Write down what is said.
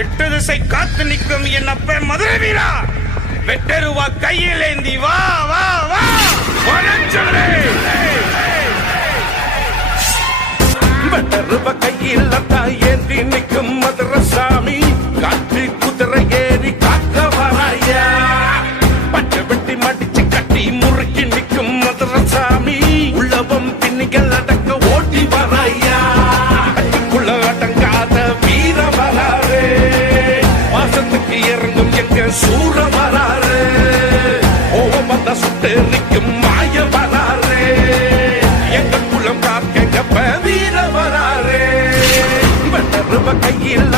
எட்டு திசை காத்து நிற்கும் என் அப்ப மதுரை வீரா, வெட்டருவா கையில் ஏந்தி வா வா வா வனச்சவரே. வெட்டருவா கையில் ஏந்தி நிற்கும் மதுரை சாமி, காற்று குதிரை ஏறி காக்க வராயா. பட்டு வெட்டி மடிச்சு கட்டி முறுக்கி நிற்கும் மதுரை சாமி, உள்ளவம் பின்னிகள் அடக்க ஓட்டி வராயா. அட்டுக்குள்ள அடங்காத வீர வராரு, வாசத்துக்கு இறங்கும் எங்க சூர வராரு. ஓவம் வந்த சுட்டு நிற்கும் மாய வராரு, எங்க குளம் காக்க வீர வராரு. வெட்டருவ கையில்